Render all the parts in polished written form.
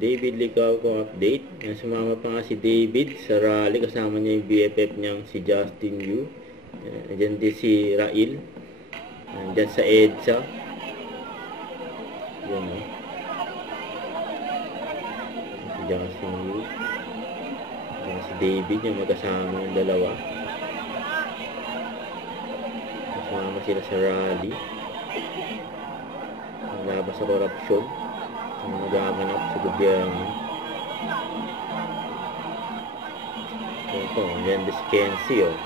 David Licauco update. Sumama pa nga si David sa rally. Kasama niya yung BFF niyang si Justin Yu. Diyan din si Rail. Diyan sa EDSA. Yan o. Si Justin Yu. Diyan si David. Yung magkasama yung dalawa. Kasama sila sa rally. Laban sa korupsyon. Ang magaganap sa gobyerno. Ito, yan si Kenzie, oh.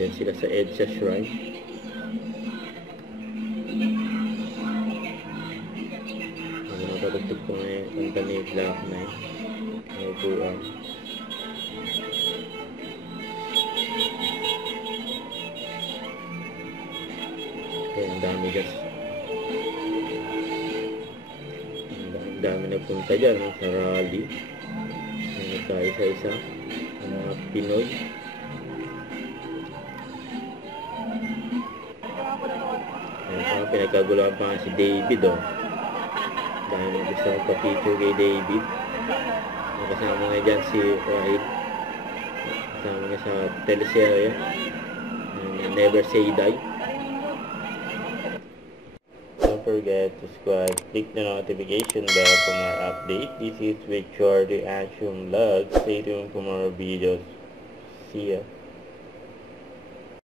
Yan sila sa EDSA Shrine. Nakatugtog ko na yung kanta ni Black Knight. Naupuan. Kaya ang dami dyan. Ang dami nagpunta dyan sa rally. Nagkaisa-isa ang mga Pinoy. Ayan, pinagkaguluhan pa nga si David, oh. Dahil gusto magpa-feature kay David. Kasama nga dyan si Wahid. Kasama nga sa teleserye. Never Say Die. Don't forget to subscribe, click the notification bell for more updates. This is with Jordy Ashum Vlog. Stay tuned for more videos. See ya.